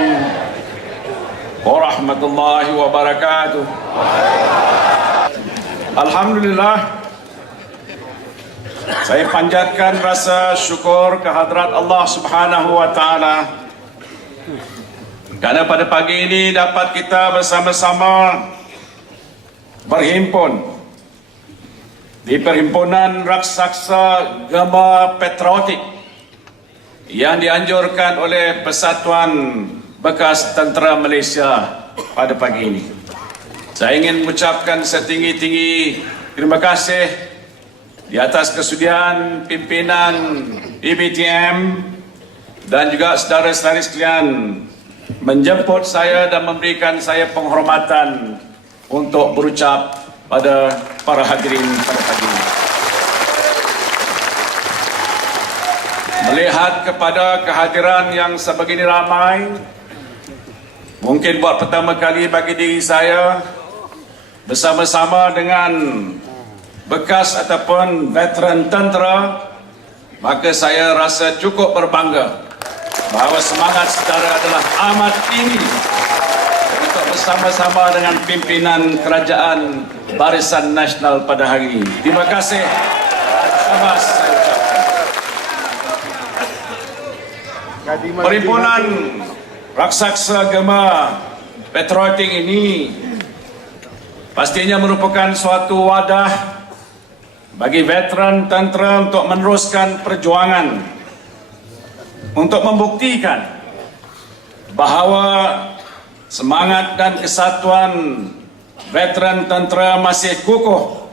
Assalamualaikum warahmatullahi wabarakatuh. Alhamdulillah, saya panjatkan rasa syukur kehadrat Allah Subhanahu wa taala kerana pada pagi ini dapat kita bersama-sama berhimpun di Perhimpunan Raksasa Gema Patriotik yang dianjurkan oleh Persatuan Bekas Tentera Malaysia pada pagi ini. Saya ingin mengucapkan setinggi-tinggi terima kasih di atas kesudian pimpinan EBTM dan juga saudara-saudari sekalian menjemput saya dan memberikan saya penghormatan untuk berucap pada para hadirin pada pagi ini. Melihat kepada kehadiran yang sebegini ramai, mungkin buat pertama kali bagi diri saya bersama-sama dengan bekas ataupun veteran tentera, maka saya rasa cukup berbangga bahawa semangat saudara adalah amat tinggi untuk bersama-sama dengan pimpinan Kerajaan Barisan Nasional pada hari ini. Terima kasih. Syabas saya ucapkan. Perhimpunan Raksasa Gema Patriotik ini pastinya merupakan suatu wadah bagi veteran tentera untuk meneruskan perjuangan untuk membuktikan bahawa semangat dan kesatuan veteran tentera masih kukuh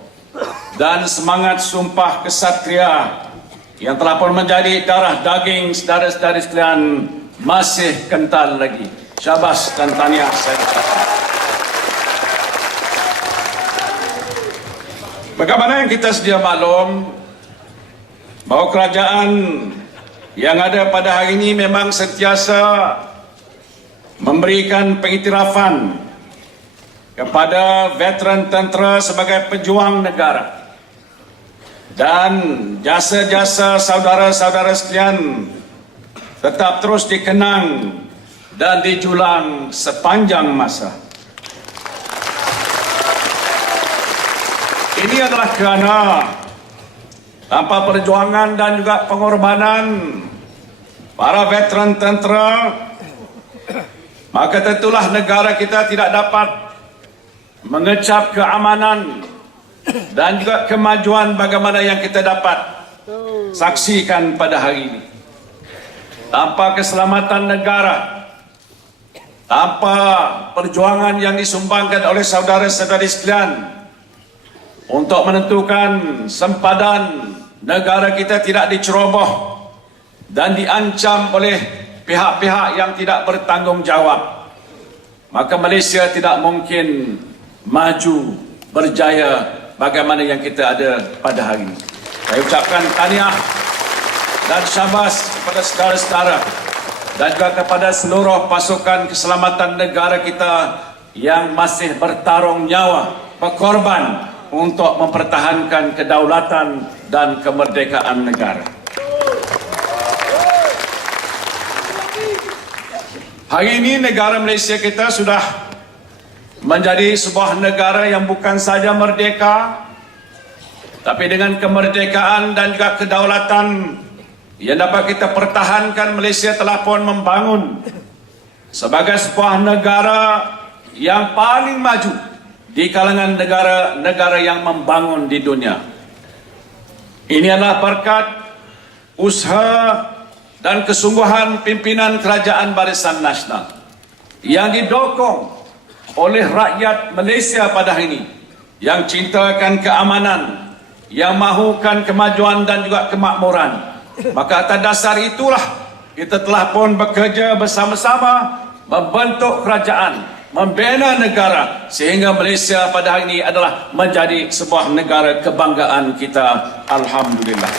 dan semangat sumpah kesatria yang telah pun menjadi darah daging saudara-saudari sekalian masih kental lagi. Syabas dan tahniah saya ucapkan. Bagaimana yang kita sedia maklum bahawa kerajaan yang ada pada hari ini memang sentiasa memberikan pengiktirafan kepada veteran tentera sebagai pejuang negara. Dan jasa-jasa saudara-saudara sekalian tetap terus dikenang dan dijulang sepanjang masa. Ini adalah kerana tanpa perjuangan dan juga pengorbanan para veteran tentera, maka tentulah negara kita tidak dapat mengecap keamanan dan juga kemajuan bagaimana yang kita dapat saksikan pada hari ini. Tanpa keselamatan negara, tanpa perjuangan yang disumbangkan oleh saudara-saudari sekalian untuk menentukan sempadan negara kita tidak diceroboh dan diancam oleh pihak-pihak yang tidak bertanggungjawab, maka Malaysia tidak mungkin maju berjaya bagaimana yang kita ada pada hari ini. Saya ucapkan tahniah dan syabas kepada saudara-saudara dan juga kepada seluruh pasukan keselamatan negara kita yang masih bertarung nyawa, berkorban untuk mempertahankan kedaulatan dan kemerdekaan negara. Hari ini negara Malaysia kita sudah menjadi sebuah negara yang bukan saja merdeka, tapi dengan kemerdekaan dan juga kedaulatan yang dapat kita pertahankan, Malaysia telah pun membangun sebagai sebuah negara yang paling maju di kalangan negara-negara yang membangun di dunia. Ini adalah berkat usaha dan kesungguhan pimpinan Kerajaan Barisan Nasional yang didukung oleh rakyat Malaysia pada hari ini, yang cintakan keamanan, yang mahukan kemajuan dan juga kemakmuran. Maka atas dasar itulah kita telah pun bekerja bersama-sama membentuk kerajaan, membina negara, sehingga Malaysia pada hari ini adalah menjadi sebuah negara kebanggaan kita. Alhamdulillah.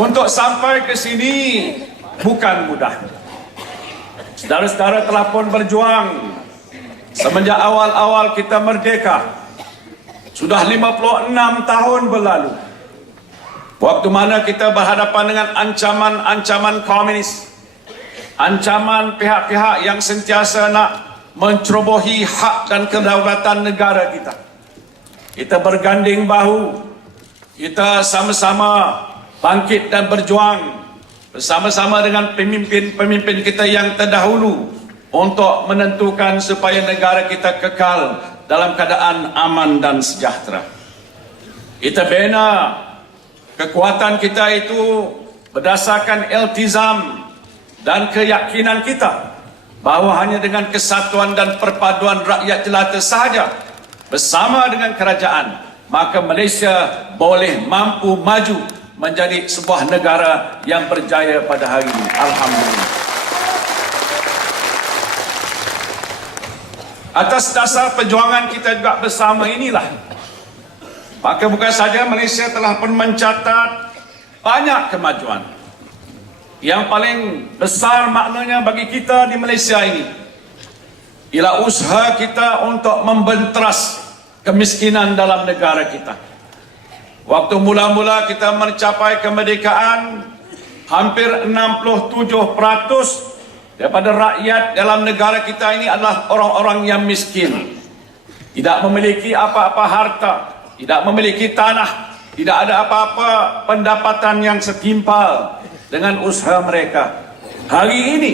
Untuk sampai ke sini bukan mudah. Saudara-saudara telah pun berjuang semenjak awal-awal kita merdeka. Sudah 56 tahun berlalu. Waktu mana kita berhadapan dengan ancaman-ancaman komunis, ancaman pihak-pihak yang sentiasa nak mencerobohi hak dan kedaulatan negara kita. Kita berganding bahu, kita sama-sama bangkit dan berjuang bersama-sama dengan pemimpin-pemimpin kita yang terdahulu untuk menentukan supaya negara kita kekal dalam keadaan aman dan sejahtera. Kita bina kekuatan kita itu berdasarkan iltizam dan keyakinan kita bahawa hanya dengan kesatuan dan perpaduan rakyat jelata sahaja bersama dengan kerajaan, maka Malaysia boleh mampu maju menjadi sebuah negara yang berjaya pada hari ini. Alhamdulillah. Atas dasar perjuangan kita juga bersama inilah, maka bukan saja Malaysia telah pun mencatat banyak kemajuan. Yang paling besar maknanya bagi kita di Malaysia ini ialah usaha kita untuk membenteras kemiskinan dalam negara kita. Waktu mula-mula kita mencapai kemerdekaan, hampir 67% daripada rakyat dalam negara kita ini adalah orang-orang yang miskin. Tidak memiliki apa-apa harta, tidak memiliki tanah, tidak ada apa-apa pendapatan yang setimpal dengan usaha mereka. Hari ini,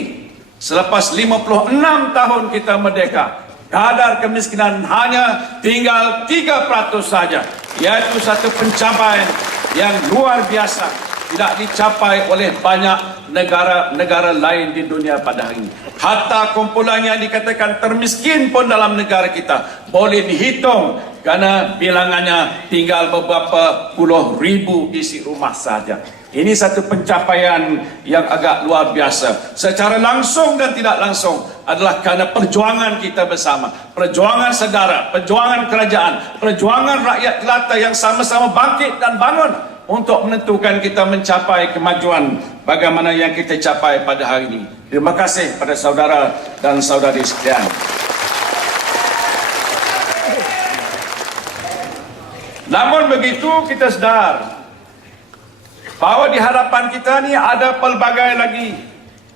selepas 56 tahun kita merdeka, kadar kemiskinan hanya tinggal 3% saja, iaitu satu pencapaian yang luar biasa, tidak dicapai oleh banyak negara-negara lain di dunia pada hari ini. Hatta kumpulan yang dikatakan termiskin pun dalam negara kita boleh dihitung kerana bilangannya tinggal beberapa puluh ribu isi rumah saja. Ini satu pencapaian yang agak luar biasa. Secara langsung dan tidak langsung adalah kerana perjuangan kita bersama. Perjuangan saudara, perjuangan kerajaan, perjuangan rakyat jelata yang sama-sama bangkit dan bangun untuk menentukan kita mencapai kemajuan bagaimana yang kita capai pada hari ini. Terima kasih pada saudara dan saudari sekalian. Namun begitu, kita sedar bahawa di hadapan kita ni ada pelbagai lagi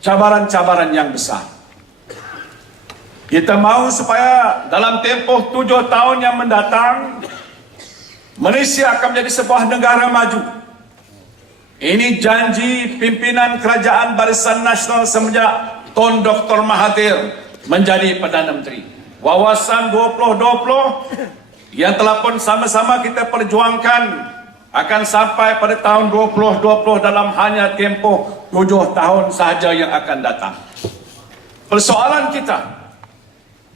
cabaran-cabaran yang besar. Kita mahu supaya dalam tempoh 7 tahun yang mendatang, Malaysia akan menjadi sebuah negara maju. Ini janji pimpinan Kerajaan Barisan Nasional semenjak Tun Dr. Mahathir menjadi Perdana Menteri. Wawasan 2020 yang telah pun sama-sama kita perjuangkan akan sampai pada tahun 2020 dalam hanya tempoh 7 tahun sahaja yang akan datang. Persoalan kita,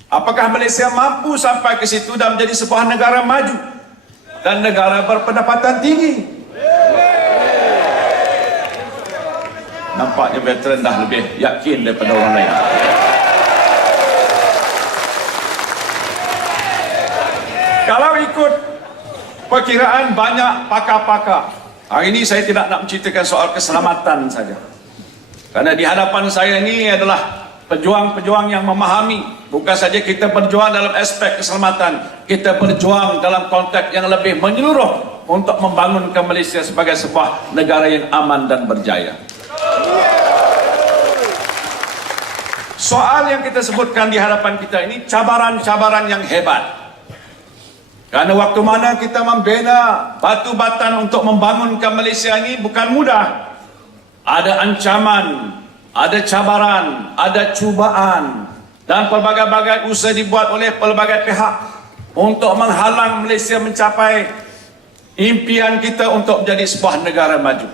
apakah Malaysia mampu sampai ke situ dan menjadi sebuah negara maju dan negara berpendapatan tinggi? Nampaknya veteran dah lebih yakin daripada orang lain. Kalau ikut perkiraan banyak pakar-pakar, hari ini saya tidak nak menceritakan soal keselamatan saja, kerana di hadapan saya ini adalah pejuang-pejuang yang memahami bukan saja kita berjuang dalam aspek keselamatan, kita berjuang dalam konteks yang lebih menyeluruh untuk membangunkan Malaysia sebagai sebuah negara yang aman dan berjaya. Soal yang kita sebutkan di hadapan kita ini cabaran-cabaran yang hebat. Kerana waktu mana kita membina batu batan untuk membangunkan Malaysia ini bukan mudah. Ada ancaman, ada cabaran, ada cubaan, dan pelbagai-bagai usaha dibuat oleh pelbagai pihak untuk menghalang Malaysia mencapai impian kita untuk menjadi sebuah negara maju.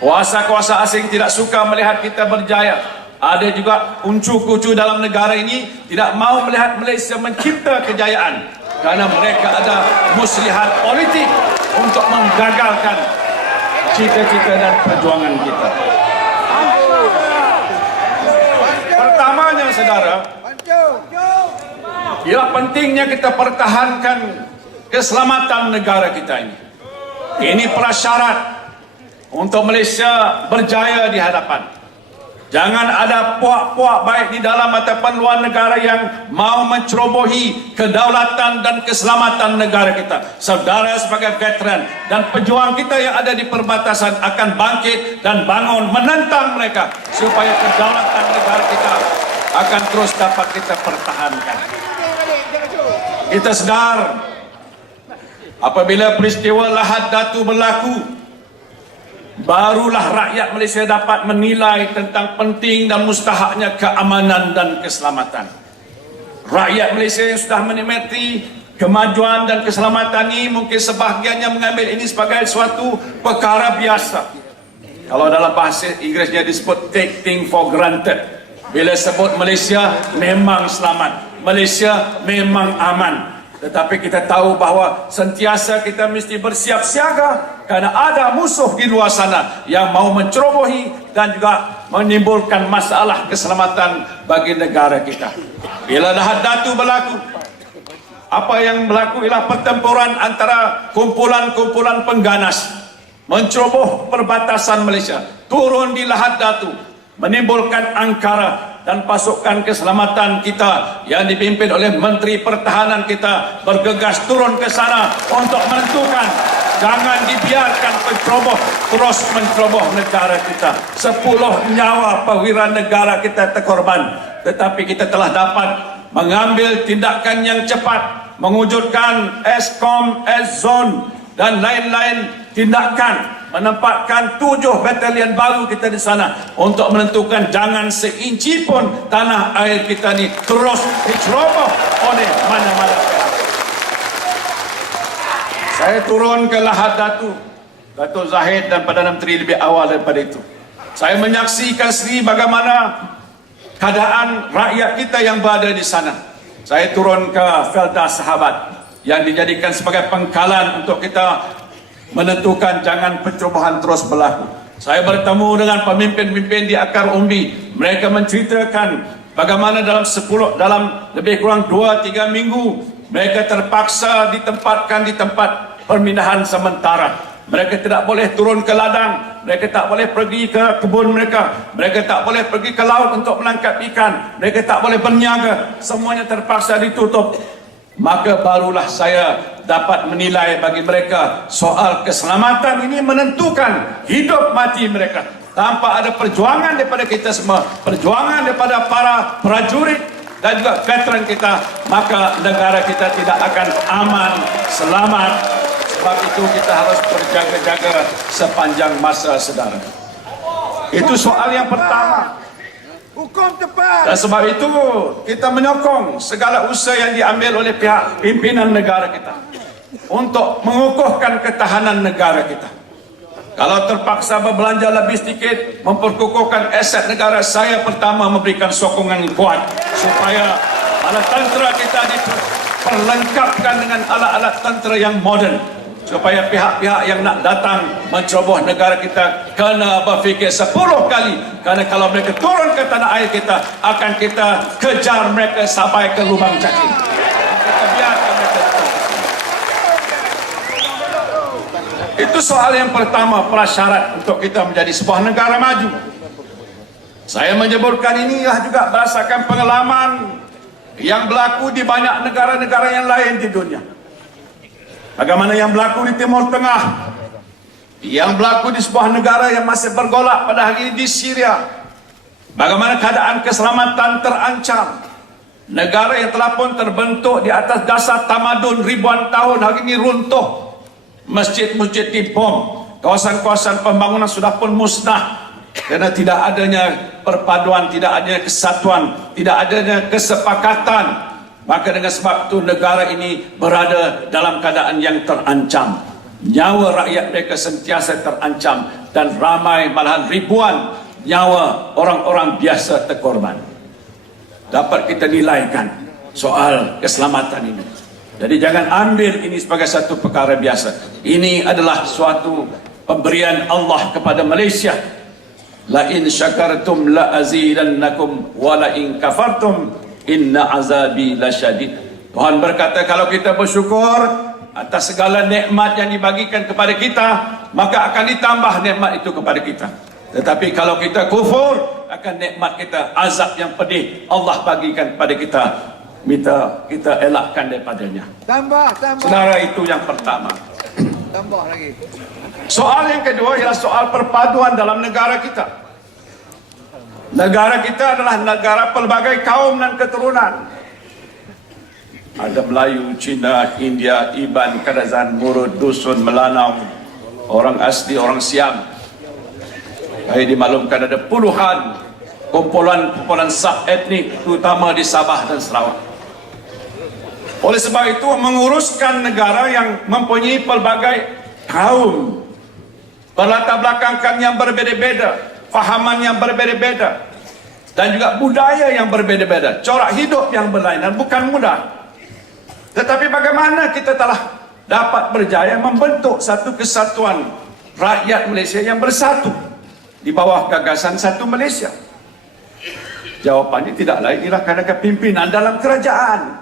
Kuasa-kuasa asing tidak suka melihat kita berjaya. Ada juga kuncu-kuncu dalam negara ini tidak mahu melihat Malaysia mencipta kejayaan, kerana mereka ada muslihat politik untuk menggagalkan cita-cita dan perjuangan kita. Pertamanya, saudara, ialah pentingnya kita pertahankan keselamatan negara kita ini. Ini prasyarat untuk Malaysia berjaya di hadapan. Jangan ada puak-puak baik di dalam ataupun luar negara yang mau mencerobohi kedaulatan dan keselamatan negara kita. Saudara sebagai veteran dan pejuang kita yang ada di perbatasan akan bangkit dan bangun menentang mereka supaya kedaulatan negara kita akan terus dapat kita pertahankan. Kita sedar apabila peristiwa Lahad Datu berlaku, barulah rakyat Malaysia dapat menilai tentang penting dan mustahaknya keamanan dan keselamatan. Rakyat Malaysia yang sudah menikmati kemajuan dan keselamatan ini mungkin sebahagiannya mengambil ini sebagai suatu perkara biasa. Kalau dalam bahasa Inggerisnya disebut take things for granted. Bila sebut Malaysia memang selamat, Malaysia memang aman. Tetapi kita tahu bahawa sentiasa kita mesti bersiap siaga kerana ada musuh di luar sana yang mau mencerobohi dan juga menimbulkan masalah keselamatan bagi negara kita. Bila Lahad Datu berlaku, apa yang berlaku ialah pertempuran antara kumpulan-kumpulan pengganas menceroboh perbatasan Malaysia, turun di Lahad Datu, menimbulkan angkara, dan pasukan keselamatan kita yang dipimpin oleh Menteri Pertahanan kita bergegas turun ke sana untuk menentukan jangan dibiarkan penceroboh terus menceroboh negara kita. 10 nyawa perwira negara kita terkorban, tetapi kita telah dapat mengambil tindakan yang cepat, mewujudkan Eskom, S-Zone dan lain-lain tindakan, menempatkan 7 batalion baru kita di sana untuk menentukan jangan seinci pun tanah air kita ni terus diceroboh oleh mana-mana pihak. Saya turun ke Lahad Datu, Datuk Zahid dan Perdana Menteri lebih awal daripada itu. Saya menyaksikan sendiri bagaimana keadaan rakyat kita yang berada di sana. Saya turun ke Felda Sahabat yang dijadikan sebagai pengkalan untuk kita menentukan jangan pencerobohan terus berlaku. Saya bertemu dengan pemimpin-pemimpin di akar umbi. Mereka menceritakan bagaimana dalam lebih kurang 2-3 minggu mereka terpaksa ditempatkan di tempat pemindahan sementara. Mereka tidak boleh turun ke ladang, mereka tak boleh pergi ke kebun mereka, mereka tak boleh pergi ke laut untuk menangkap ikan, mereka tak boleh berniaga, semuanya terpaksa ditutup. Maka barulah saya dapat menilai bagi mereka soal keselamatan ini menentukan hidup mati mereka. Tanpa ada perjuangan daripada kita semua, perjuangan daripada para prajurit dan juga veteran kita, maka negara kita tidak akan aman, selamat. Sebab itu kita harus berjaga-jaga sepanjang masa, saudara. Itu soal yang pertama. Hukum tepat. Dan sebab itu kita menyokong segala usaha yang diambil oleh pihak pimpinan negara kita untuk mengukuhkan ketahanan negara kita. Kalau terpaksa berbelanja lebih sedikit, memperkukuhkan aset negara, saya pertama memberikan sokongan kuat supaya alat tentera kita diperlengkapkan dengan alat-alat tentera yang moden, supaya pihak-pihak yang nak datang menceroboh negara kita kena berfikir 10 kali, kerana kalau mereka turun ke tanah air kita, akan kita kejar mereka sampai ke lubang cacing. Kita biarkan mereka turun. Itu soal yang pertama, prasyarat untuk kita menjadi sebuah negara maju. Saya menyebutkan inilah juga berdasarkan pengalaman yang berlaku di banyak negara-negara yang lain di dunia. Bagaimana yang berlaku di Timur Tengah, yang berlaku di sebuah negara yang masih bergolak pada hari ini di Syria. Bagaimana keadaan keselamatan terancam. Negara yang telah pun terbentuk di atas dasar tamadun ribuan tahun hari ini runtuh. Masjid-masjid dibom, kawasan-kawasan pembangunan sudah pun musnah kerana tidak adanya perpaduan, tidak adanya kesatuan, tidak adanya kesepakatan. Maka dengan sebab itu negara ini berada dalam keadaan yang terancam. Nyawa rakyat mereka sentiasa terancam dan ramai, malahan ribuan nyawa orang-orang biasa terkorban. Dapat kita nilaikan soal keselamatan ini. Jadi jangan ambil ini sebagai satu perkara biasa. Ini adalah suatu pemberian Allah kepada Malaysia. La in syakartum la azidannakum wa la in kafartum inna azabi lasyadid. Tuhan berkata kalau kita bersyukur atas segala nikmat yang dibagikan kepada kita, maka akan ditambah nikmat itu kepada kita. Tetapi kalau kita kufur, akan nikmat kita. Azab yang pedih Allah bagikan pada kita, kita elakkan daripadanya. Tambah. Saudara, itu yang pertama. Tambah lagi. Soal yang kedua ialah soal perpaduan dalam negara kita. Negara kita adalah negara pelbagai kaum dan keturunan. Ada Melayu, Cina, India, Iban, Kadazan, Murud, Dusun, Melanau, orang asli, orang Siam. Saya dimaklumkan ada puluhan kumpulan sub etnik, terutama di Sabah dan Sarawak. Oleh sebab itu, menguruskan negara yang mempunyai pelbagai kaum, berlatar belakang yang berbeza-beza, fahaman yang berbeza-beza, dan juga budaya yang berbeza-beza, corak hidup yang berlainan, bukan mudah. Tetapi bagaimana kita telah dapat berjaya membentuk satu kesatuan rakyat Malaysia yang bersatu di bawah gagasan satu Malaysia? Jawapannya tidak lain ialah kerana kepimpinan dalam kerajaan.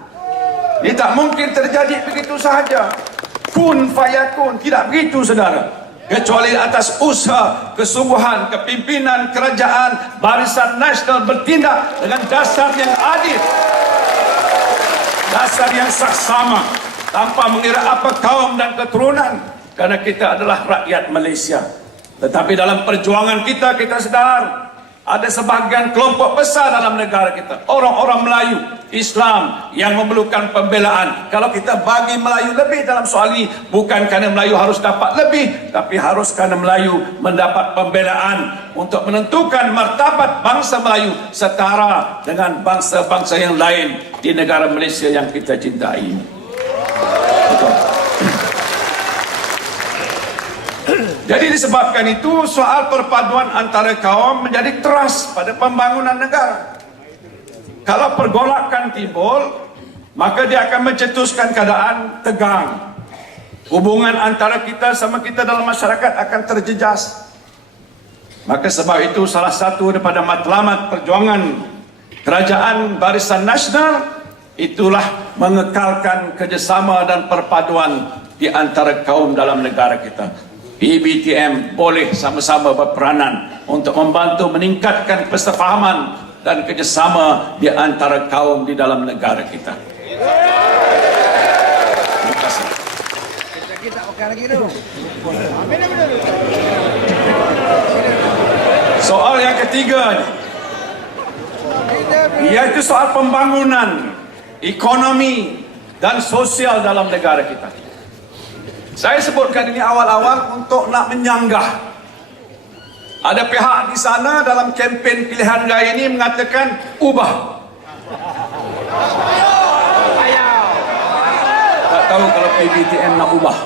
Ini tak mungkin terjadi begitu sahaja. Kun fayakun, tidak begitu saudara. Kecuali atas usaha, kesungguhan, kepimpinan kerajaan Barisan Nasional bertindak dengan dasar yang adil, dasar yang saksama, tanpa mengira apa kaum dan keturunan, karena kita adalah rakyat Malaysia. Tetapi dalam perjuangan kita sedar ada sebahagian kelompok besar dalam negara kita, orang-orang Melayu Islam yang memerlukan pembelaan. Kalau kita bagi Melayu lebih dalam soal ini, bukan kerana Melayu harus dapat lebih, tapi harus kerana Melayu mendapat pembelaan untuk menentukan martabat bangsa Melayu setara dengan bangsa-bangsa yang lain di negara Malaysia yang kita cintai ini. Betul. Jadi disebabkan itu, soal perpaduan antara kaum menjadi teras pada pembangunan negara. Kalau pergolakan timbul, maka dia akan mencetuskan keadaan tegang. Hubungan antara kita sama kita dalam masyarakat akan terjejas. Maka sebab itu salah satu daripada matlamat perjuangan Kerajaan Barisan Nasional itulah mengekalkan kerjasama dan perpaduan di antara kaum dalam negara kita. PBTM boleh sama-sama berperanan untuk membantu meningkatkan kesefahaman dan kerjasama di antara kaum di dalam negara kita. Terima kasih. Kita okey lagi dulu. Soal yang ketiga, iaitu soal pembangunan ekonomi dan sosial dalam negara kita. Saya sebutkan ini awal-awal untuk nak menyanggah. Ada pihak di sana dalam kempen pilihan raya ini mengatakan ubah. Tak tahu kalau PBTM nak ubah.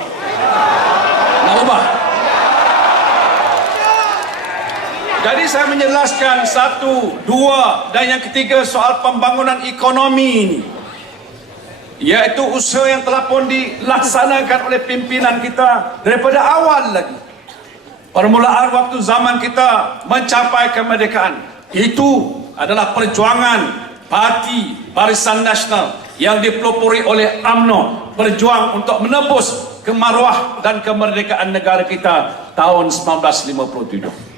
Jadi saya menjelaskan satu, dua, dan yang ketiga soal pembangunan ekonomi ini, iaitu usaha yang telah pun dilaksanakan oleh pimpinan kita daripada awal lagi. Permulaan waktu zaman kita mencapai kemerdekaan, itu adalah perjuangan Parti Barisan Nasional yang dipelopori oleh UMNO, berjuang untuk menebus kemaruah dan kemerdekaan negara kita tahun 1957.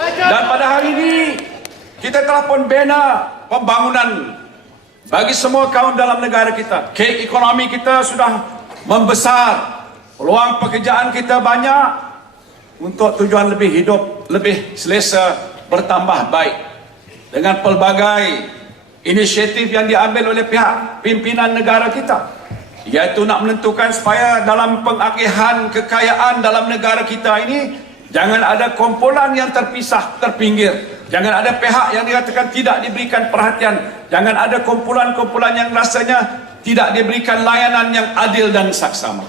Dan pada hari ini kita telah pun bina pembangunan bagi semua kaum dalam negara kita. Kek ekonomi kita sudah membesar, peluang pekerjaan kita banyak, untuk tujuan lebih hidup, lebih selesa, bertambah baik. Dengan pelbagai inisiatif yang diambil oleh pihak pimpinan negara kita, iaitu nak menentukan supaya dalam pengagihan kekayaan dalam negara kita ini jangan ada kumpulan yang terpisah, terpinggir. Jangan ada pihak yang dikatakan tidak diberikan perhatian. Jangan ada kumpulan-kumpulan yang rasanya tidak diberikan layanan yang adil dan saksama.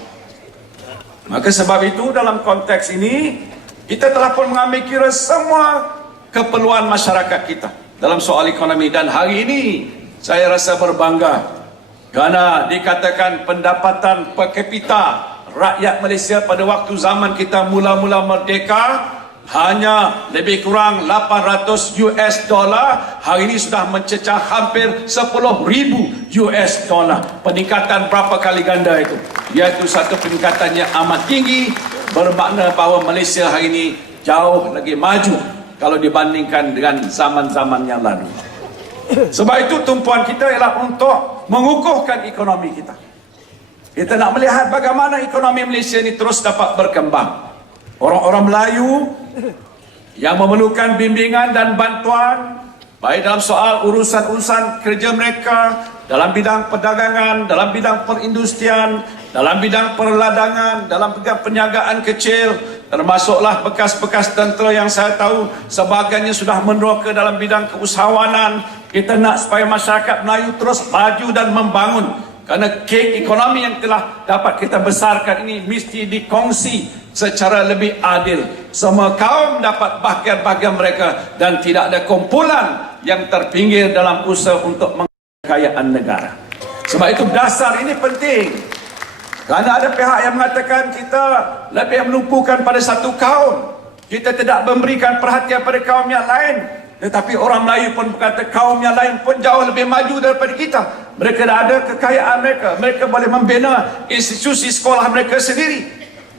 Maka sebab itu dalam konteks ini, kita telah pun mengambil kira semua keperluan masyarakat kita dalam soal ekonomi. Dan hari ini saya rasa berbangga kerana dikatakan pendapatan per kapita rakyat Malaysia pada waktu zaman kita mula-mula merdeka hanya lebih kurang $800, hari ini sudah mencecah hampir $10,000. Peningkatan berapa kali ganda itu? Iaitu satu peningkatan yang amat tinggi, bermakna bahawa Malaysia hari ini jauh lagi maju kalau dibandingkan dengan zaman-zaman yang lalu. Sebab itu tumpuan kita ialah untuk mengukuhkan ekonomi kita. Kita nak melihat bagaimana ekonomi Malaysia ini terus dapat berkembang. Orang-orang Melayu yang memerlukan bimbingan dan bantuan, baik dalam soal urusan-urusan kerja mereka, dalam bidang perdagangan, dalam bidang perindustrian, dalam bidang perladangan, dalam bidang perniagaan kecil, termasuklah bekas-bekas tentera yang saya tahu sebahagiannya sudah meneroka dalam bidang keusahawanan. Kita nak supaya masyarakat Melayu terus maju dan membangun. Kerana kek ekonomi yang telah dapat kita besarkan ini mesti dikongsi secara lebih adil. Semua kaum dapat bahagian-bahagian mereka dan tidak ada kumpulan yang terpinggir dalam usaha untuk kekayaan negara. Sebab itu dasar ini penting. Kerana ada pihak yang mengatakan kita lebih melumpuhkan pada satu kaum. Kita tidak memberikan perhatian pada kaum yang lain. Tetapi orang Melayu pun berkata kaum yang lain pun jauh lebih maju daripada kita. Mereka dah ada kekayaan mereka. Mereka boleh membina institusi sekolah mereka sendiri.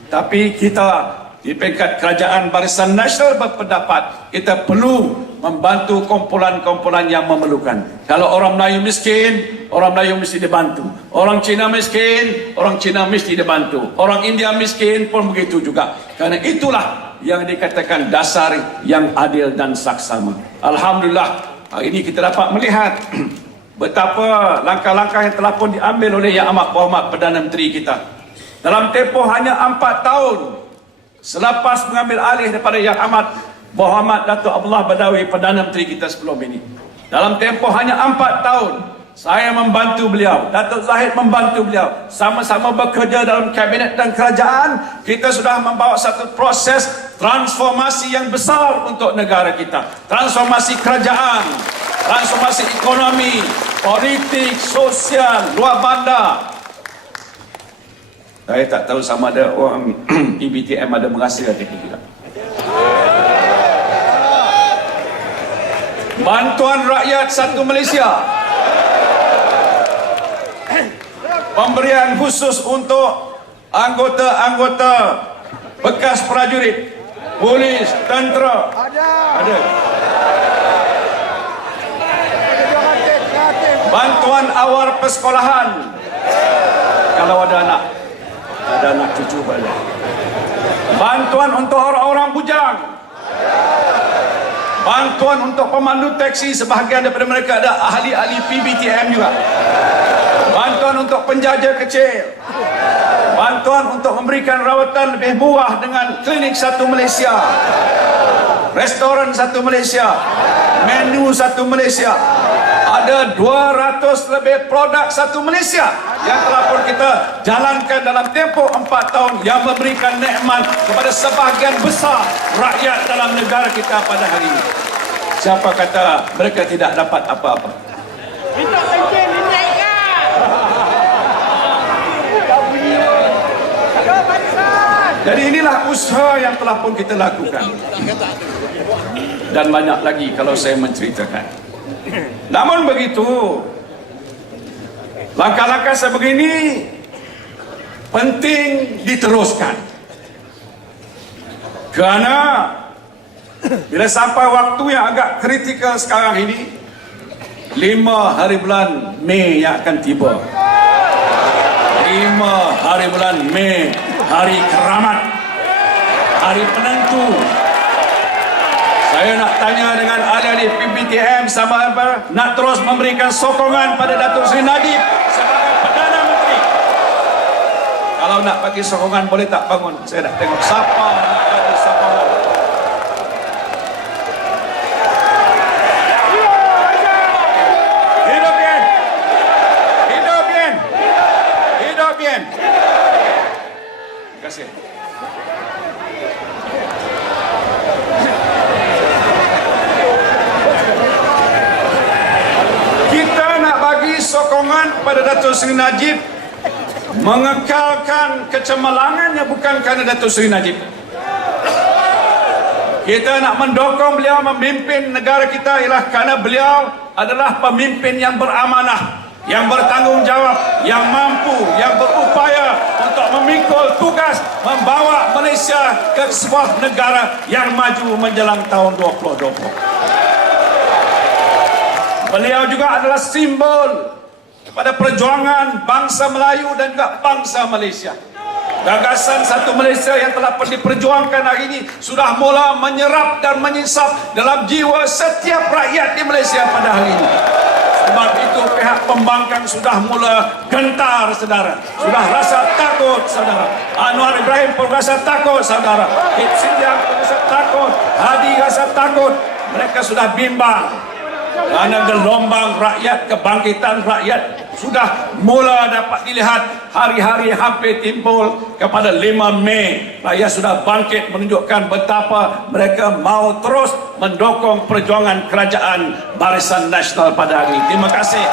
Tapi kita di peringkat kerajaan Barisan Nasional berpendapat kita perlu membantu kumpulan-kumpulan yang memerlukan. Kalau orang Melayu miskin, orang Melayu mesti dibantu. Orang Cina miskin, orang Cina mesti dibantu. Orang India miskin pun begitu juga. Karena itulah yang dikatakan dasar yang adil dan saksama. Alhamdulillah, hari ini kita dapat melihat betapa langkah-langkah yang telah pun diambil oleh Yang Amat Berhormat Perdana Menteri kita. Dalam tempoh hanya 4 tahun selepas mengambil alih daripada Yang Amat Berhormat Datuk Abdullah Badawi, Perdana Menteri kita sebelum ini. Dalam tempoh hanya 4 tahun, saya membantu beliau, Datuk Zahid membantu beliau, sama-sama bekerja dalam kabinet dan kerajaan. Kita sudah membawa satu proses transformasi yang besar untuk negara kita. Transformasi kerajaan, transformasi ekonomi, politik, sosial, luar bandar. Saya tak tahu sama ada orang PBTM ada merasa atau tidak. Bantuan rakyat satu Malaysia. Pemberian khusus untuk anggota-anggota bekas prajurit, polis, tentera. Ada. Bantuan awal persekolahan. Kalau ada anak cucu balik. Bantuan untuk orang-orang bujang. Bantuan untuk pemandu teksi, sebahagian daripada mereka ada ahli-ahli PBTM juga. Bantuan untuk penjaja kecil. Bantuan untuk memberikan rawatan lebih murah dengan klinik satu Malaysia, restoran satu Malaysia, menu satu Malaysia. Ada 200 lebih produk satu Malaysia yang telah pun kita jalankan dalam tempoh 4 tahun yang memberikan nikmat kepada sebahagian besar rakyat dalam negara kita pada hari ini. Siapa kata mereka tidak dapat apa-apa? Minta pengen dinaikkan. Jadi inilah usaha yang telah pun kita lakukan. Dan banyak lagi kalau saya menceritakan. Namun begitu, langkah-langkah sebegini penting diteruskan. Kerana bila sampai waktu yang agak kritikal sekarang ini, 5 hari bulan Mei yang akan tiba. 5 hari bulan Mei, hari keramat, hari penentu. Saya nak tanya dengan ahli-ahli PBTM sama apa, nak terus memberikan sokongan pada Datuk Seri Najib sebagai Perdana Menteri. Kalau nak bagi sokongan boleh tak bangun? Saya nak tengok siapa nak bagi sokongan. Hidup bien. Hidup bien. Hidup bien. Terima kasih. Sokongan kepada Datuk Seri Najib mengekalkan kecemerlangannya bukan kerana Datuk Seri Najib. Kita nak mendukung beliau memimpin negara kita ialah kerana beliau adalah pemimpin yang beramanah, yang bertanggungjawab, yang mampu, yang berupaya untuk memikul tugas membawa Malaysia Malaysia ke sebuah negara yang maju menjelang tahun 2020. Beliau juga adalah simbol pada perjuangan bangsa Melayu dan juga bangsa Malaysia. Gagasan satu Malaysia yang telah diperjuangkan hari ini sudah mula menyerap dan menyinsap dalam jiwa setiap rakyat di Malaysia pada hari ini. Sebab itu pihak pembangkang sudah mula gentar, saudara. Sudah rasa takut, saudara. Anwar Ibrahim pun rasa takut, saudara. Ip Sinjang pun rasa takut. Hadi rasa takut. Mereka sudah bimbang. Kerana gelombang rakyat, kebangkitan rakyat sudah mula dapat dilihat. Hari-hari hampir timbul kepada 5 Mei. Rakyat sudah bangkit menunjukkan betapa mereka mau terus mendukung perjuangan kerajaan Barisan Nasional pada hari ini. Terima kasih.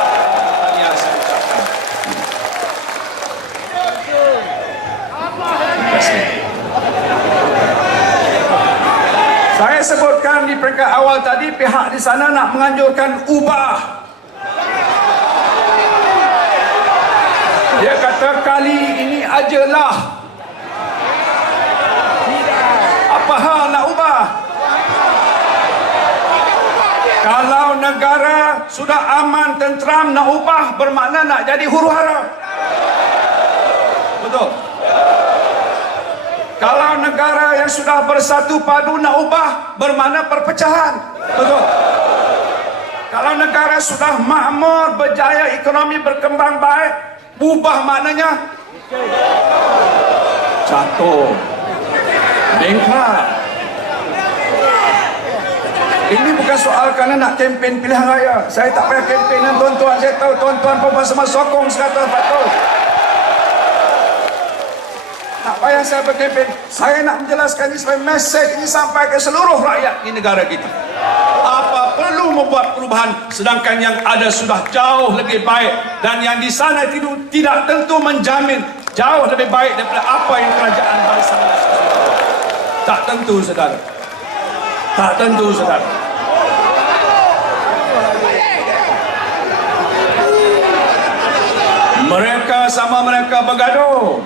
Terima kasih. Saya sebutkan di peringkat awal tadi, pihak di sana nak menganjurkan ubah. Dia kata kali ini ajalah. Apa hal nak ubah? Kalau negara sudah aman, tenteram, nak ubah bermakna nak jadi huru-hara. Betul. Kalau negara yang sudah bersatu padu nak ubah bermakna perpecahan. Betul. Kalau negara sudah makmur, berjaya, ekonomi berkembang baik, ubah maknanya jatuh, bengkak. Ini bukan soal kerana nak kempen pilihan raya. Saya tak payah kempenan tuan-tuan. Saya tahu tuan-tuan pun sama sokong 100%. Tak payah saya berkempen. Saya nak menjelaskan ini sebagai mesej ini sampai ke seluruh rakyat di negara kita. Apa perlu membuat perubahan sedangkan yang ada sudah jauh lebih baik, dan yang di sana itu tidak tentu menjamin jauh lebih baik daripada apa yang kerajaan Barisan Nasional. Tak tentu, saudara. Tak tentu, saudara. Mereka sama mereka bergaduh.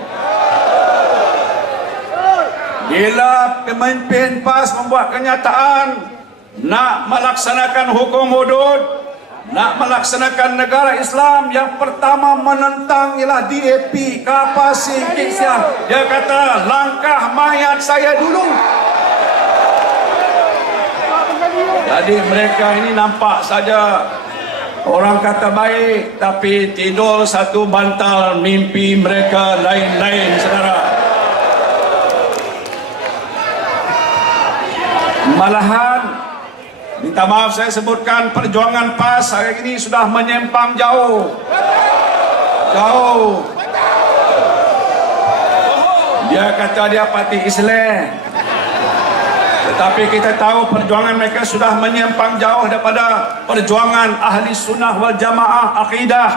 Bila pemimpin PAS membuat kenyataan nak melaksanakan hukum hudud, nak melaksanakan negara Islam, yang pertama menentang ialah DAP, Kapasi, Kiksiang. Dia kata langkah mayat saya dulu. Jadi mereka ini nampak saja orang kata baik, tapi tidur satu bantal, mimpi mereka lain-lain, saudara. Malahan, minta maaf saya sebutkan, perjuangan PAS hari ini sudah menyimpang jauh. Jauh. Dia kata dia parti Islam. Tetapi kita tahu perjuangan mereka sudah menyimpang jauh daripada perjuangan ahli sunnah wal jamaah akidah.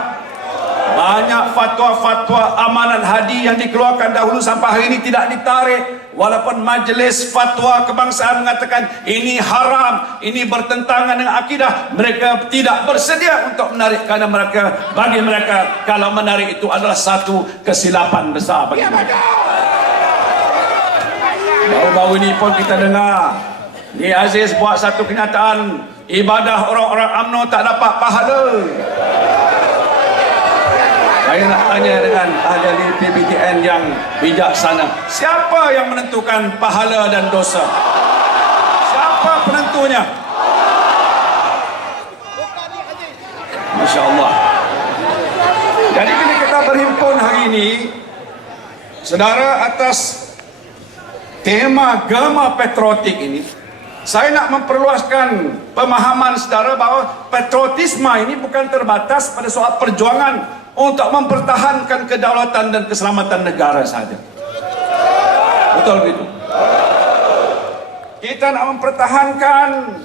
Banyak fatwa-fatwa amanat hadi yang dikeluarkan dahulu sampai hari ini tidak ditarik. Walaupun majlis fatwa kebangsaan mengatakan ini haram, ini bertentangan dengan akidah, mereka tidak bersedia untuk menarik, kerana mereka, bagi mereka kalau menarik itu adalah satu kesilapan besar bagi mereka. Baru-baru ini pun kita dengar Ni Aziz buat satu kenyataan, ibadah orang-orang UMNO tak dapat pahala. Saya nak tanya dengan ahli PBTN yang bijaksana, siapa yang menentukan pahala dan dosa? Siapa penentunya? Masya Allah. Jadi bila kita berhimpun hari ini, saudara, atas tema Gema Patriotik ini, saya nak memperluaskan pemahaman saudara bahawa patriotisme ini bukan terbatas pada soal perjuangan untuk mempertahankan kedaulatan dan keselamatan negara saja. Betul begitu. Kita nak mempertahankan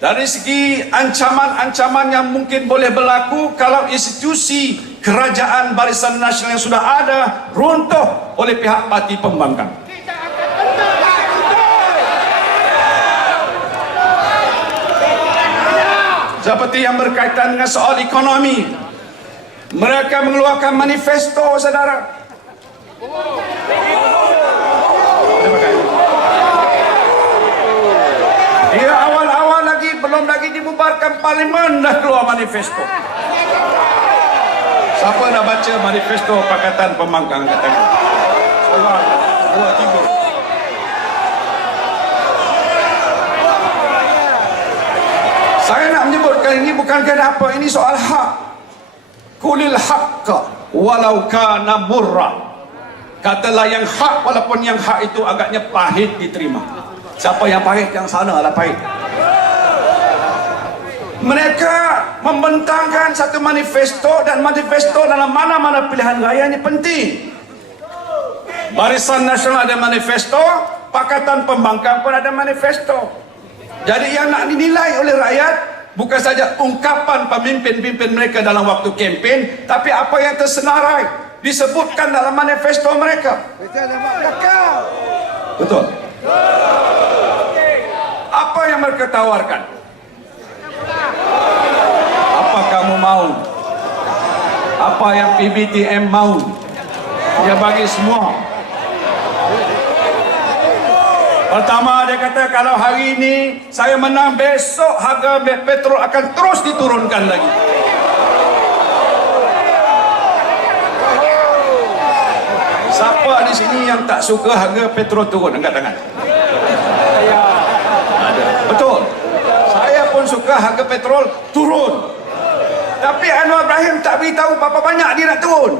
dari segi ancaman-ancaman yang mungkin boleh berlaku kalau institusi kerajaan Barisan Nasional yang sudah ada runtuh oleh pihak parti pembangkang. Seperti yang berkaitan dengan soal ekonomi, mereka mengeluarkan manifesto, saudara. Terima kasih. lagi dibubarkan parlimen dah keluar manifesto. Siapa dah baca manifesto Pakatan Pembangkang katanya? Seorang, dua, tiga. Saya nak menyebutkan ini bukan kerana apa, ini soal hak. Kulil haqqa walau kana murra. Katalah yang hak walaupun yang hak itu agaknya pahit diterima. Siapa yang pahit? Yang sana lah pahit. Mereka membentangkan satu manifesto, dan manifesto dalam mana-mana pilihan raya ini penting. Barisan Nasional ada manifesto, Pakatan Pembangkang pun ada manifesto. Jadi yang nak dinilai oleh rakyat bukan saja ungkapan pemimpin-pemimpin mereka dalam waktu kempen, tapi apa yang tersenarai disebutkan dalam manifesto mereka. Kita nampak belakang. Betul. Apa yang mereka tawarkan? Apa kamu mau? Apa yang PBTM mau? Dia bagi semua. Pertama dia kata kalau hari ini saya menang, besok harga petrol akan terus diturunkan lagi. Siapa di sini yang tak suka harga petrol turun? Angkat tangan. Ada. Betul. Saya pun suka harga petrol turun. Tapi Anwar Ibrahim tak beritahu berapa banyak dia nak turun.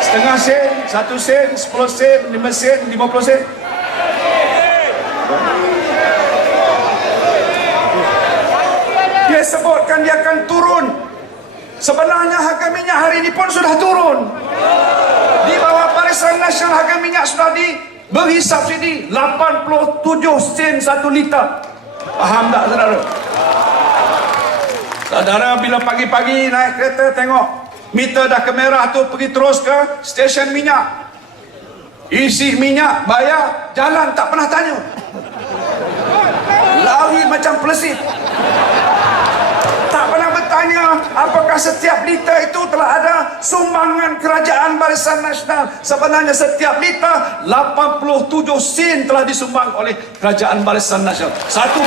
Setengah sen, 1 sen, 10 sen, 5 sen, 50 sen. Dia sebutkan dia akan turun. Sebenarnya harga minyak hari ini pun sudah turun. Di bawah Barisan Nasional harga minyak sudah diberi subsidi 87 sen 1 liter. Faham tak saudara? Saudara bila pagi-pagi naik kereta tengok meter dah ke merah tu, pergi terus ke stesen minyak, isi minyak, bayar, jalan tak pernah tanya, lari macam pelesit, tak pernah bertanya apakah setiap liter itu telah ada sumbangan kerajaan Barisan Nasional. Sebenarnya setiap liter 87 sen telah disumbang oleh kerajaan Barisan Nasional. Satu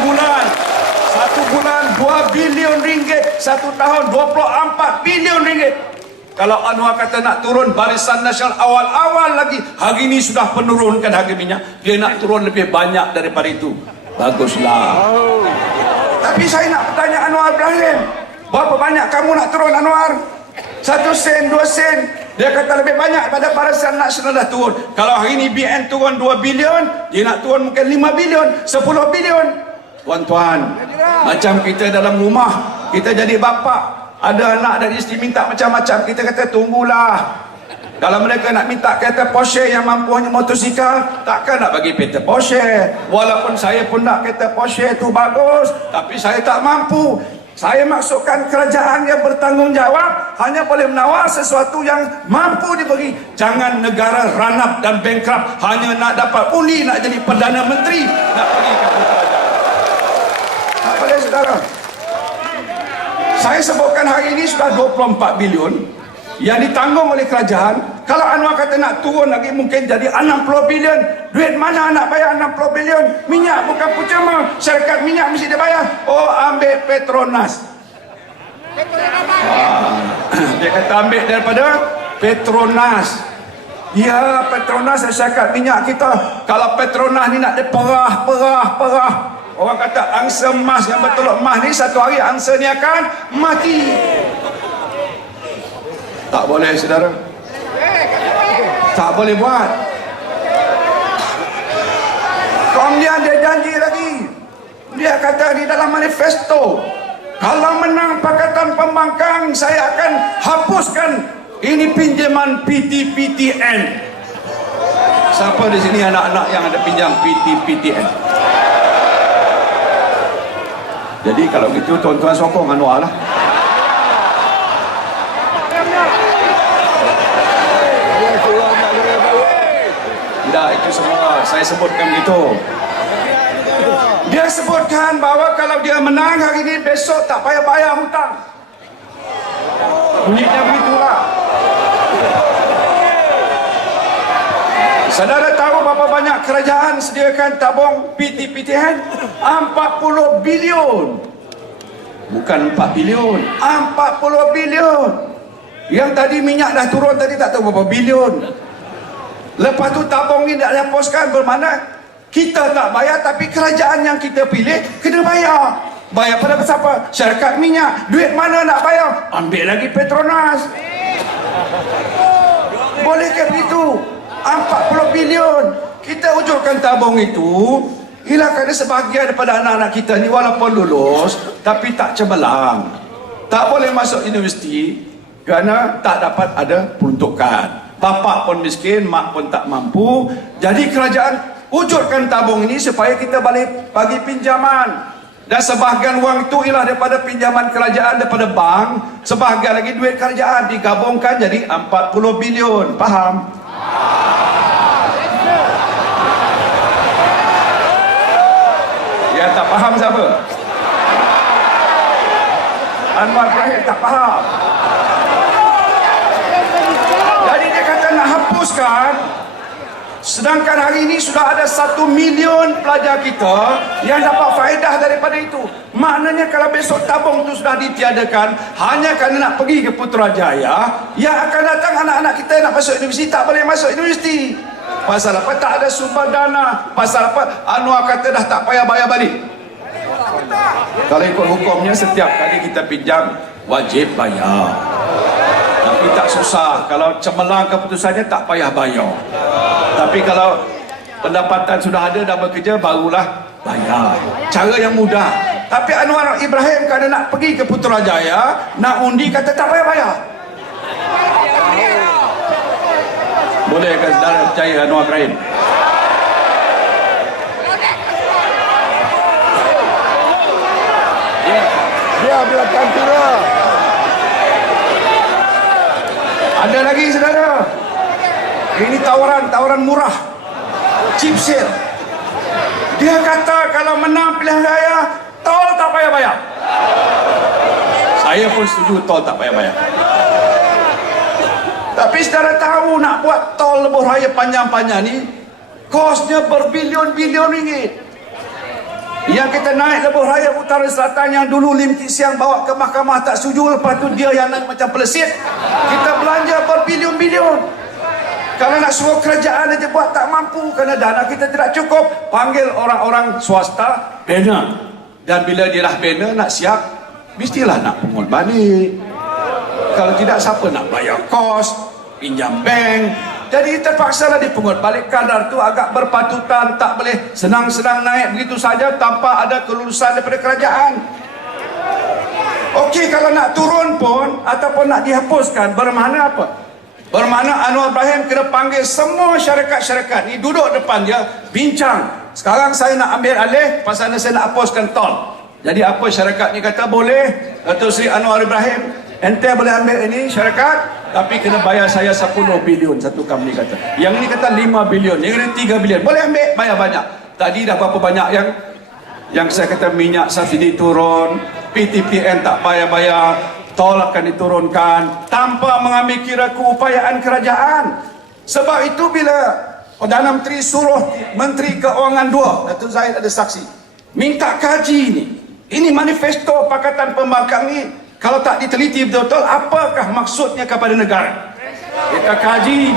bulan 2 bilion ringgit, satu tahun 24 bilion ringgit. Kalau Anwar kata nak turun, Barisan Nasional awal-awal lagi hari ini sudah penurunkan harga minyak, dia nak turun lebih banyak daripada itu. Baguslah. Tapi saya nak bertanya Anwar Ibrahim, berapa banyak kamu nak turun Anwar? 1 sen, 2 sen. Dia kata lebih banyak daripada Barisan Nasional dah turun. Kalau hari ini BN turun 2 bilion, dia nak turun mungkin 5 bilion, 10 bilion. Tuan-tuan, macam kita dalam rumah, kita jadi bapa, ada anak dan isteri minta macam-macam, kita kata tunggulah. Kalau mereka nak minta kereta Porsche yang mampu hanya motosikal, takkan nak bagi kereta Porsche. Walaupun saya pun nak kereta Porsche itu bagus, tapi saya tak mampu. Saya maksudkan kerajaan yang bertanggungjawab hanya boleh menawar sesuatu yang mampu diberi. Jangan negara ranap dan bankrupt hanya nak dapat undi, nak jadi Perdana Menteri, nak pergi ke kerajaan. Tak boleh saudara. Saya sebutkan hari ini sudah 24 bilion yang ditanggung oleh kerajaan. Kalau Anwar kata nak turun lagi mungkin jadi 60 bilion. Duit mana nak bayar 60 bilion? Minyak bukan percuma, syarikat minyak mesti dibayar. Oh, ambil Petronas. Dia kata ambil daripada Petronas. Ya, Petronas syarikat minyak kita. Kalau Petronas ni nak perah. Orang kata angsa emas yang betul emas ni satu hari angsa ni akan mati. Tak boleh saudara. Tak boleh buat. Kemudian dia janji lagi. Dia kata di dalam manifesto, kalau menang Pakatan Pembangkang saya akan hapuskan ini pinjaman PT-PTN. Siapa di sini anak-anak yang ada pinjam PT-PTN? Jadi kalau gitu tuan-tuan sokong Anwar lah. Tidak, itu semua saya sebutkan begitu. Dia sebutkan bahawa kalau dia menang hari ini, besok tak payah bayar hutang. Bunyinya begitulah. Saudara tahu berapa banyak kerajaan sediakan tabung PTPTN? 40 bilion. Bukan 4 bilion, 40 bilion. Yang tadi minyak dah turun tadi tak tahu berapa bilion. Lepas tu tabung ni tak dihapuskan, bermakna kita tak bayar tapi kerajaan yang kita pilih kena bayar. Bayar pada siapa? Syarikat minyak. Duit mana nak bayar? Ambil lagi Petronas. Boleh ke begitu? 40 bilion. Kita wujudkan tabung itu, ialah kerana sebahagian daripada anak-anak kita ni walaupun lulus tapi tak cemerlang, tak boleh masuk universiti kerana tak dapat ada peruntukan. Bapa pun miskin, mak pun tak mampu. Jadi kerajaan wujudkan tabung ini supaya kita boleh bagi pinjaman. Dan sebahagian wang itu ialah daripada pinjaman kerajaan daripada bank, sebahagian lagi duit kerajaan digabungkan jadi 40 bilion. Faham? Yang tak faham siapa? Anwar Ibrahim tak faham. Jadi dia kata nak hapuskan, sedangkan hari ini sudah ada 1 milion pelajar kita yang dapat faedah daripada itu. Maknanya kalau besok tabung itu sudah ditiadakan hanya kerana nak pergi ke Putrajaya, yang akan datang anak-anak kita nak masuk universiti tak boleh masuk universiti. Pasal apa? Tak ada sumber dana. Pasal apa? Anwar kata dah tak payah bayar balik. Kalau ikut hukumnya setiap kali kita pinjam wajib bayar. Tapi tak susah. Kalau cemerlang keputusannya tak payah bayar. Tapi kalau pendapatan sudah ada dah bekerja barulah bayar. Cara yang mudah. Tapi Anwar Ibrahim kerana nak pergi ke Putrajaya, nak undi kata tak payah bayar. Boleh ke saudara percaya Anwar Ibrahim? Dia belakang kira. Ada lagi saudara. Ini tawaran murah. Cheap sale. Dia kata kalau menang pilihan raya, tol tak payah bayar. Saya pun setuju tol tak payah bayar. Tapi saudara tahu nak buat tol lebuh raya panjang-panjang ni kosnya berbilion-bilion ringgit. Yang kita naik lebuh raya utara selatan yang dulu Lim Kit Siang bawa ke mahkamah tak setuju, lepas tu dia yang naik macam pelesit. Kita belanja berbilion-bilion. Kalau nak suruh kerajaan aja buat tak mampu kerana dana kita tidak cukup, panggil orang-orang swasta bina. Dan bila dia dah bina nak siap, mestilah nak pungut balik. Kalau tidak siapa nak bayar kos, pinjam bank. Jadi terpaksalah dipungut balik. Kadar tu agak berpatutan, tak boleh senang-senang naik begitu saja tanpa ada kelulusan daripada kerajaan. Okey, kalau nak turun pun ataupun nak dihapuskan, bermakna apa? Bermakna Anwar Ibrahim kena panggil semua syarikat-syarikat ni duduk depan dia, bincang. Sekarang saya nak ambil alih pasal saya nak hapuskan tol. Jadi apa syarikat ni kata boleh? Datuk Seri Anwar Ibrahim, ente boleh ambil ini syarikat, tapi kena bayar saya 10 bilion satu company kata. Yang ni kata 5 bilion, yang ni 3 bilion. Boleh ambil, bayar banyak. Tadi dah berapa banyak yang saya kata minyak subsidi turun, PTPN tak bayar-bayar, tol akan diturunkan tanpa mengambil kira keupayaan kerajaan. Sebab itu bila Perdana Menteri suruh Menteri Keuangan 2, Datuk Zahid ada saksi, minta kaji ni. Ini manifesto Pakatan Pembangkang ni, kalau tak diteliti betul-betul, apakah maksudnya kepada negara? Kita kaji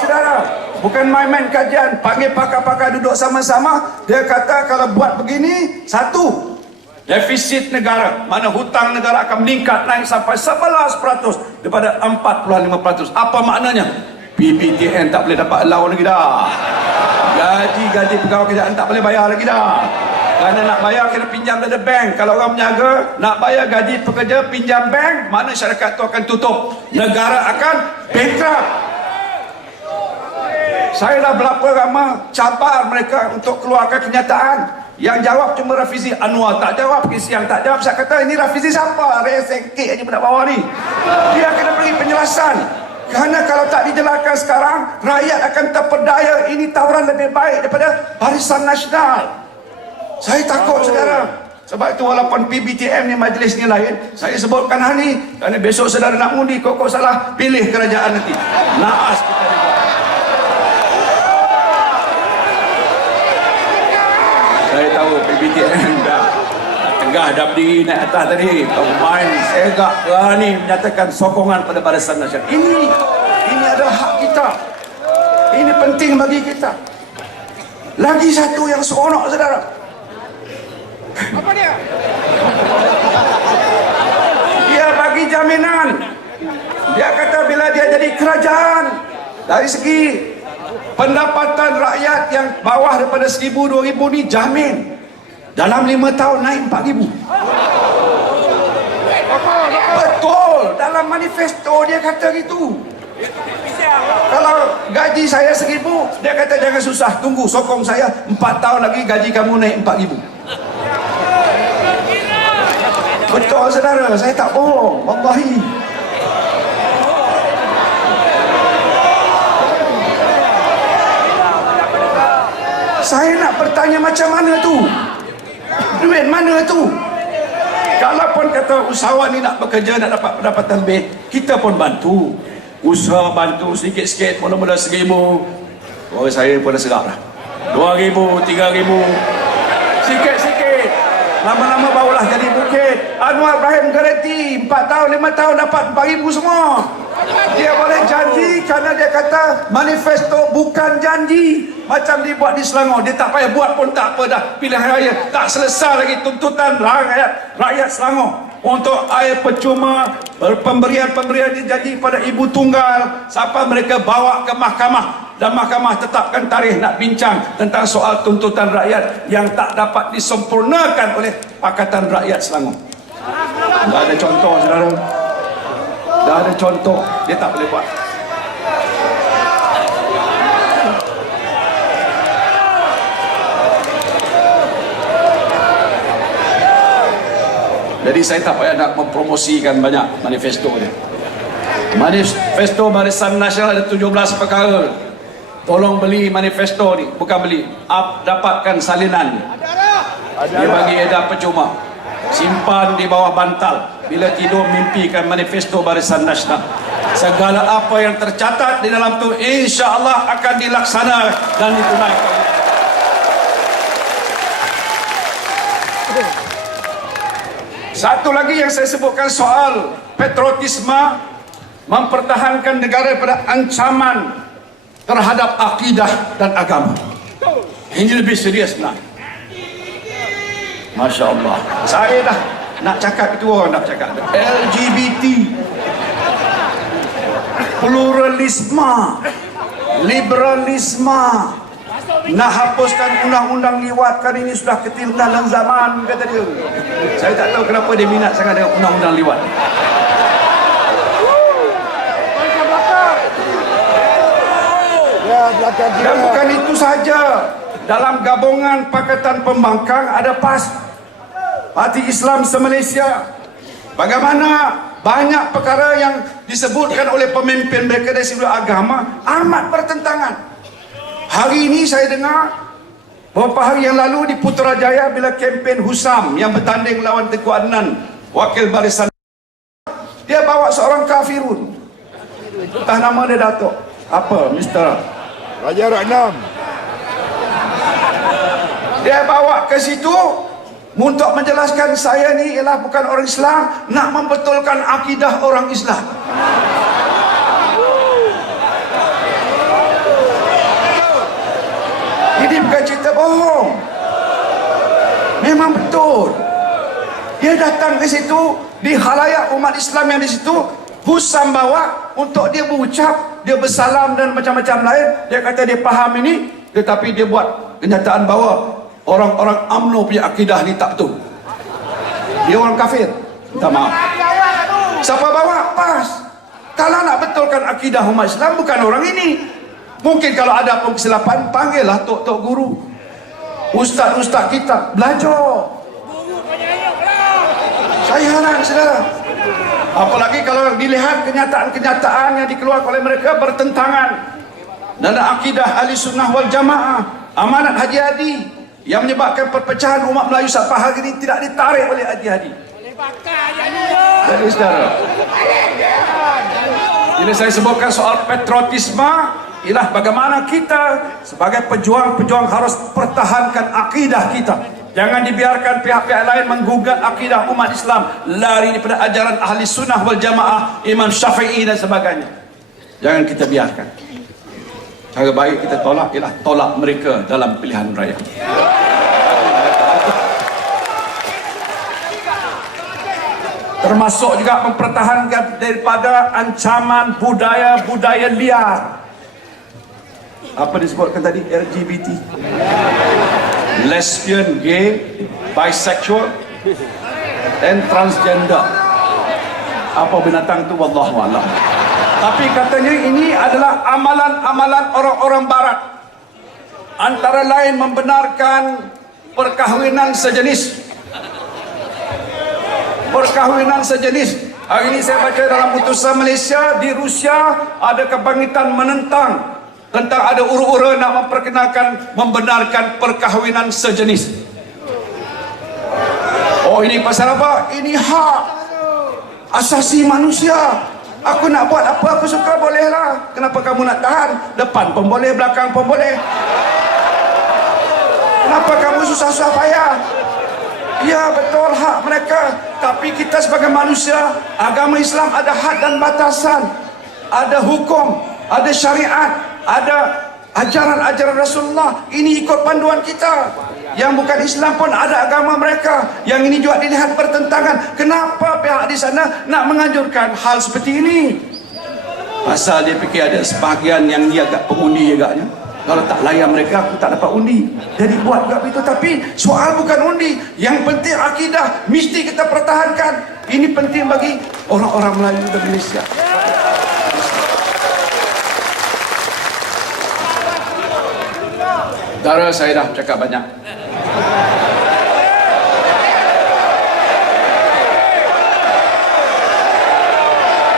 saudara. Bukan main-main kajian, panggil pakar-pakar duduk sama-sama. Dia kata kalau buat begini, satu, defisit negara, mana hutang negara akan meningkat naik sampai 11% daripada 45%. Apa maknanya? PBTN tak boleh dapat allow lagi dah. Gaji pegawai kerajaan tak boleh bayar lagi dah. Kerana nak bayar kena pinjam dari bank. Kalau orang menjaga nak bayar gaji pekerja pinjam bank, mana syarikat tu akan tutup. Negara akan bankrupt. Saya dah berapa lama cabar mereka untuk keluarkan kenyataan. Yang jawab cuma Rafizi. Anwar tak jawab, Kisiang tak jawab. Saya kata ini Rafizi siapa? Resek aja pada bawah ni. Dia kena beri penjelasan. Kerana kalau tak dijelaskan sekarang, rakyat akan terpedaya. Ini tawaran lebih baik daripada Barisan Nasional. Saya takut saudara. Sebab itu walaupun PBTM ni majlis ni lain, saya sebutkan hal ni kerana besok saudara nak undi, kok salah pilih kerajaan nanti. Naas kita juga. Gagah dah berdiri naik atas tadi. Pemain segak berani menyatakan sokongan pada Barisan Nasional. Ini adalah hak kita. Ini penting bagi kita. Lagi satu yang seronok, saudara. Apa dia? Dia bagi jaminan. Dia kata bila dia jadi kerajaan, dari segi pendapatan rakyat yang bawah daripada 1,000, 2,000 ni jamin dalam 5 tahun naik 4,000. Betul, dalam manifesto dia kata gitu. Kalau gaji saya 1,000, dia kata jangan susah, tunggu, sokong saya 4 tahun lagi gaji kamu naik 4,000. Betul saudara, saya tak bohong, wallahi. Saya nak bertanya macam mana tu? Duit mana tu? Kalaupun kata usahawan ni nak bekerja, nak dapat pendapatan lebih, kita pun bantu. Usaha bantu sikit-sikit, mula-mula 1,000. Oh, saya pun dah serap dah. 2,000, 3,000. Sikit-sikit. Lama-lama barulah jadi bukit. Anwar Ibrahim garanti 4 tahun, 5 tahun dapat 4,000 semua. Dia boleh janji kerana dia kata manifesto bukan janji. Macam dibuat di Selangor, dia tak payah buat pun tak apa dah. Pilihan raya tak selesai lagi tuntutan rakyat Selangor untuk air percuma, pemberian dijanji pada ibu tunggal sampai mereka bawa ke mahkamah dan mahkamah tetapkan tarikh nak bincang tentang soal tuntutan rakyat yang tak dapat disempurnakan oleh Pakatan Rakyat Selangor. Dah ada contoh, saudara. Dah ada contoh, dia tak boleh buat. Jadi saya tak payah nak mempromosikan banyak manifesto dia. Manifesto Barisan Nasional ada 17 perkara. Tolong beli manifesto ni, bukan beli, dapatkan salinan. Dia bagi edar percuma. Simpan di bawah bantal. Bila tidur mimpikan manifesto Barisan Nasional. Segala apa yang tercatat di dalam tu insya-Allah akan dilaksanakan dan ditunaikan. Satu lagi yang saya sebutkan soal patriotisme, mempertahankan negara pada ancaman terhadap akidah dan agama. Ini lebih serius benar. Masya Allah. Saya dah nak cakap itu, orang nak cakap LGBT, pluralisme, liberalisme, nak hapuskan undang-undang liwat kan ini sudah ketinggalan zaman, kata dia. Saya tak tahu kenapa dia minat sangat dengan undang-undang liwat. Ya, belakang kita. Dan bukan itu saja. Dalam gabungan Pakatan Pembangkang ada PAS, Parti Islam se-Malaysia. Bagaimana banyak perkara yang disebutkan oleh pemimpin mereka dari sudut agama amat bertentangan. Hari ini saya dengar beberapa hari yang lalu di Putrajaya bila kempen Husam yang bertanding lawan Tengku Adnan, wakil Barisan, dia bawa seorang kafirun. Entah nama dia Datuk apa, Mr. Raja Raknam. Dia bawa ke situ untuk menjelaskan saya ni ialah bukan orang Islam, nak membetulkan akidah orang Islam. Ini bukan cerita bohong. Memang betul. Dia datang ke situ di khalayak umat Islam yang di situ, Husam bawa untuk dia berucap, dia bersalam dan macam-macam lain. Dia kata dia faham ini, tetapi dia buat kenyataan bahawa orang-orang UMNO punya akidah ni tak betul. Dia orang kafir. Minta maaf. Siapa bawa? PAS. Kalau nak betulkan akidah umat Islam bukan orang ini. Mungkin kalau ada pun kesilapan, panggillah tok-tok guru, ustaz-ustaz kita, belajar. Saya heran, saudara. Apalagi kalau dilihat kenyataan-kenyataan yang dikeluarkan oleh mereka bertentangan dengan akidah Ahli Sunnah wal Jamaah, amanat Haji Hadi yang menyebabkan perpecahan umat Melayu sampai hari ini tidak ditarik oleh Haji Hadi. Jadi saudara, bila saya sebutkan soal patriotisme, ialah bagaimana kita sebagai pejuang-pejuang harus pertahankan akidah kita Jangan dibiarkan pihak-pihak lain menggugat akidah umat Islam, lari daripada ajaran ahli sunnah wal jamaah, Imam Syafi'i dan sebagainya. Jangan kita biarkan. Cara baik kita tolak ialah tolak mereka dalam pilihan raya. Termasuk juga mempertahankan daripada ancaman budaya-budaya liar. Apa disebutkan tadi? LGBT, lesbian, gay, bisexual dan transgender. Apa binatang tu wallahu a'lam. Tapi katanya ini adalah amalan-amalan orang-orang barat. Antara lain membenarkan perkahwinan sejenis. Perkahwinan sejenis. Hari ini saya baca dalam putusan Malaysia, di Rusia ada kebangkitan menentang tentang ada ura-ura nak memperkenalkan, membenarkan perkahwinan sejenis. Oh, ini pasal apa? Ini hak asasi manusia. Aku nak buat apa aku suka, bolehlah. Kenapa kamu nak tahan? Depan pun boleh, belakang pun boleh. Kenapa kamu susah-susah payah? Ya, betul, hak mereka. Tapi kita sebagai manusia, agama Islam ada had dan batasan. Ada hukum, ada syariat, ada ajaran-ajaran Rasulullah. Ini ikut panduan kita. Yang bukan Islam pun ada agama mereka. Yang ini juga dilihat pertentangan. Kenapa pihak di sana nak menganjurkan hal seperti ini? Pasal dia fikir ada sebahagian yang dia agak pengundi agaknya. Kalau tak layan mereka, aku tak dapat undi. Jadi buat juga begitu. Tapi soal bukan undi. Yang penting akidah mesti kita pertahankan. Ini penting bagi orang-orang Melayu dan Malaysia. Saudara, saya dah cakap banyak.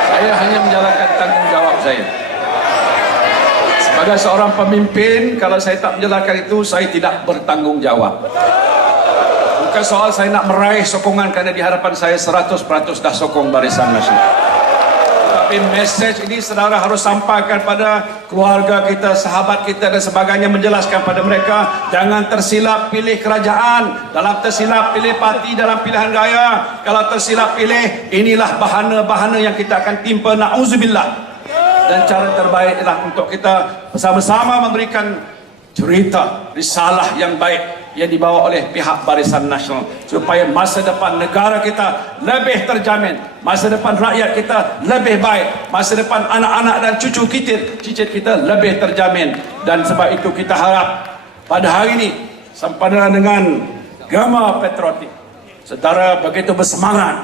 Saya hanya menjalankan tanggungjawab saya. Sebagai seorang pemimpin, kalau saya tak menjalankan itu, saya tidak bertanggungjawab. Bukan soal saya nak meraih sokongan, kerana di hadapan saya 100% dah sokong Barisan Nasional. Tapi mesej ini saudara harus sampaikan pada keluarga kita, sahabat kita dan sebagainya, menjelaskan pada mereka jangan tersilap pilih kerajaan, dalam tersilap pilih parti dalam pilihan raya. Kalau tersilap pilih, inilah bahana-bahana yang kita akan timpa, na'udzubillah. Dan cara terbaik adalah untuk kita bersama-sama memberikan cerita risalah yang baik yang dibawa oleh pihak Barisan Nasional, supaya masa depan negara kita lebih terjamin, masa depan rakyat kita lebih baik, masa depan anak-anak dan cucu cicit kita lebih terjamin. Dan sebab itu kita harap pada hari ini sempadan dengan gema patriotik, saudara begitu bersemangat,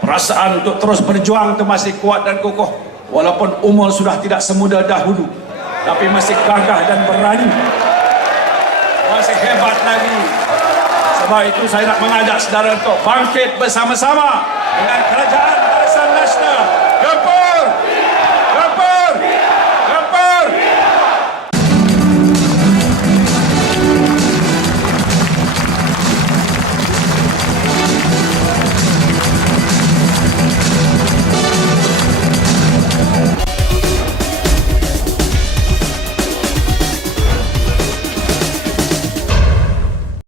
perasaan untuk terus berjuang itu masih kuat dan kokoh, walaupun umur sudah tidak semuda dahulu, tapi masih gagah dan berani, masih hebat lagi. Sebab itu saya nak mengajak saudara untuk bangkit bersama-sama dengan kerajaan Barisan Nasional. Gempur!